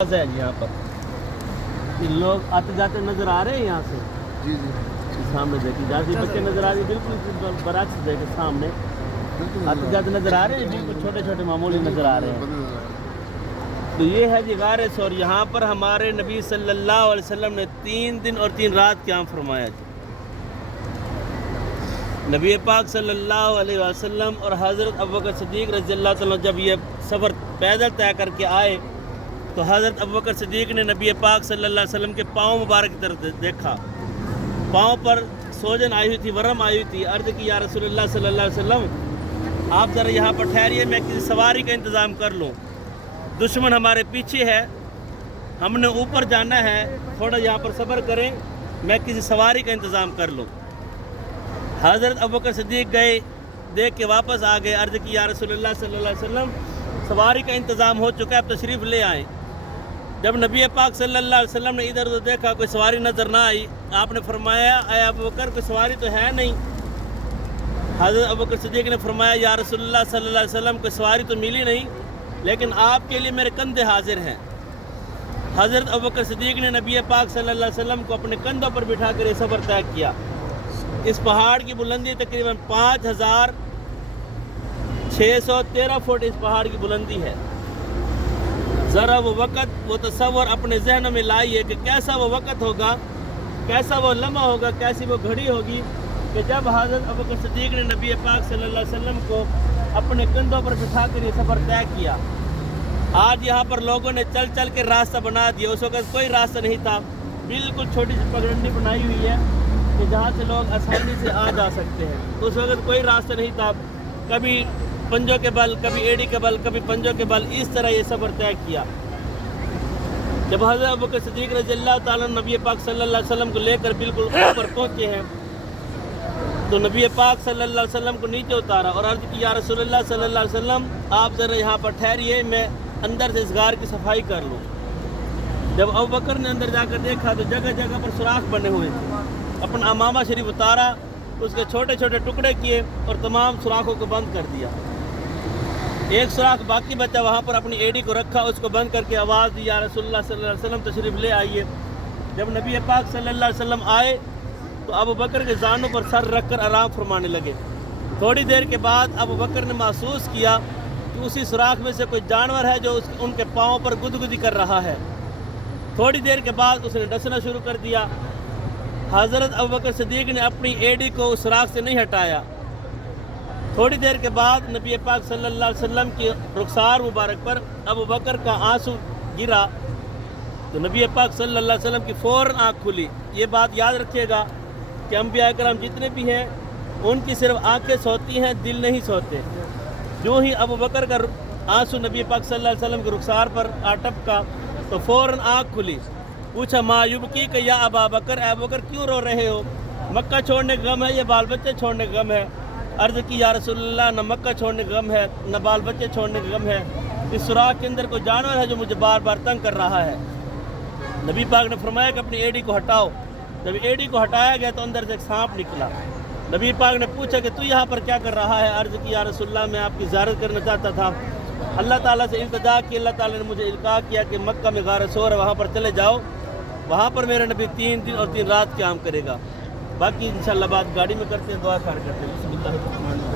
ہے یہاں پر لوگ آتے جاتے نظر آ رہے ہیں یہاں سے جی جی سامنے دیکھیے جاتے بچے نظر آ رہے ہیں بالکل برعکس دیکھیں سامنے آتے جاتے نظر آ رہے ہیں بالکل چھوٹے چھوٹے معمولی نظر آ رہے ہیں. تو یہ ہے جی غار ثور. یہاں پر ہمارے نبی صلی اللہ علیہ وسلم نے 3 دن اور 3 رات قیام فرمایا جی. نبی پاک صلی اللہ علیہ وسلم اور حضرت ابوبکر صدیق رضی اللہ تعالیٰ جب یہ سفر پیدل طے کر کے آئے تو حضرت ابوبکر صدیق نے نبی پاک صلی اللہ علیہ وسلم کے پاؤں مبارک کی طرف دیکھا. پاؤں پر سوجن آئی ہوئی تھی, ورم آئی ہوئی تھی. عرض کی یا رسول اللہ صلی اللہ علیہ وسلم آپ ذرا یہاں پر ٹھہریے, میں کسی سواری کا انتظام کر لوں. دشمن ہمارے پیچھے ہے, ہم نے اوپر جانا ہے, تھوڑا یہاں پر صبر کریں, میں کسی سواری کا انتظام کر لوں. حضرت ابوبکر صدیق گئے, دیکھ کے واپس آ گئے. عرض کی یا رسول اللہ صلی اللہ علیہ وسلم سواری کا انتظام ہو چکا ہے, اب تشریف لے آئیں. جب نبی پاک صلی اللہ علیہ وسلم نے ادھر ادھر دیکھا, کوئی سواری نظر نہ آئی. آپ نے فرمایا اے ابوبکر کوئی سواری تو ہے نہیں. حضرت ابوبکر صدیق نے فرمایا یا رسول اللہ صلی اللہ علیہ وسلم کوئی سواری تو ملی نہیں, لیکن آپ کے لیے میرے کندھے حاضر ہیں. حضرت ابوبکر صدیق نے نبی پاک صلی اللہ علیہ وسلم کو اپنے کندھوں پر بٹھا کر یہ سفر طے کیا. اس پہاڑ کی بلندی تقریباً 5613 فٹ اس پہاڑ کی بلندی ہے. ذرا وہ وقت وہ تصور اپنے ذہنوں میں لائیے کہ کیسا وہ وقت ہوگا, کیسا وہ لمحہ ہوگا, کیسی وہ گھڑی ہوگی کہ جب حضرت ابوبکر صدیق نے نبی پاک صلی اللہ علیہ وسلم کو اپنے کندھوں پر بٹھا کر یہ سفر طے کیا. آج یہاں پر لوگوں نے چل چل کے راستہ بنا دیا. اس وقت کوئی راستہ نہیں تھا, بالکل چھوٹی سی پگڈنڈی بنائی ہوئی ہے کہ جہاں سے لوگ آسانی سے آ جا سکتے ہیں. اس وقت کوئی راستہ نہیں تھا, کبھی پنجوں کے بل, کبھی ایڑی کے بل, کبھی پنجوں کے بل, اس طرح یہ سفر طے کیا. جب حضرت ابوبکر صدیق رضی اللہ تعالیٰ نبی پاک صلی اللہ علیہ وسلم کو لے کر بالکل اوپر پہنچے ہیں تو نبی پاک صلی اللہ علیہ وسلم کو نیچے اتارا اور عرض کی یا رسول اللہ صلی اللہ علیہ وسلم آپ ذرا یہاں پر ٹھہریے, میں اندر سے اس غار کی صفائی کر لوں. جب ابوبکر نے اندر جا کر دیکھا تو جگہ جگہ پر سوراخ بنے ہوئے تھے. اپنا امامہ شریف اتارا, اس کے چھوٹے چھوٹے ٹکڑے کیے اور تمام سوراخوں کو بند کر دیا. ایک سوراخ باقی بچا, وہاں پر اپنی ایڑی کو رکھا, اس کو بند کر کے آواز دی یا رسول اللہ صلی اللہ علیہ وسلم تشریف لے آئیے. جب نبی پاک صلی اللہ علیہ وسلم آئے تو ابوبکر کے زانوں پر سر رکھ کر آرام فرمانے لگے. تھوڑی دیر کے بعد ابوبکر نے محسوس کیا کہ اسی سوراخ میں سے کوئی جانور ہے جو ان کے پاؤں پر گدگدی کر رہا ہے. تھوڑی دیر کے بعد اس نے ڈسنا شروع کر دیا. حضرت ابوبکر صدیق نے اپنی ایڑی کو اس سوراخ سے نہیں ہٹایا. تھوڑی دیر کے بعد نبی پاک صلی اللہ علیہ وسلم کی رخسار مبارک پر ابوبکر کا آنسو گرا تو نبی پاک صلی اللہ علیہ وسلم کی فوراً آنکھ کھلی. یہ بات یاد رکھیے گا کہ انبیاء کرام جتنے بھی ہیں ان کی صرف آنکھیں سوتی ہیں, دل نہیں سوتے. جو ہی ابوبکر کا آنسو نبی پاک صلی اللہ علیہ وسلم کی رخسار پر ٹپکا تو فوراً آنکھ کھلی. پوچھا ما یبکی کہ یا ابا بکر, اے ابوبکر کیوں رو رہے ہو؟ مکہ چھوڑنے کا غم ہے یا بال بچے چھوڑنے کا غم ہے؟ عرض کی یا رسول اللہ نہ مکہ چھوڑنے کا غم ہے نہ بال بچے چھوڑنے کا غم ہے, اس سوراخ کے اندر کوئی جانور ہے جو مجھے بار بار تنگ کر رہا ہے. نبی پاک نے فرمایا کہ اپنی ایڑی کو ہٹاؤ. جب ایڑی کو ہٹایا گیا تو اندر سے ایک سانپ نکلا. نبی پاک نے پوچھا کہ تو یہاں پر کیا کر رہا ہے؟ عرض کی یا رسول اللہ میں آپ کی زیارت کرنا چاہتا تھا. اللہ تعالیٰ سے التجا کی, اللہ تعالیٰ نے مجھے القاء کیا کہ مکہ میں غار ثور ہے, وہاں پر چلے جاؤ, وہاں پر میرے نبی 3 دن اور 3 رات قیام کرے گا. باقی انشاءاللہ بات گاڑی میں کرتے ہیں, دعا خیر کرتے ہیں. بسم اللہ الرحمن الرحیم.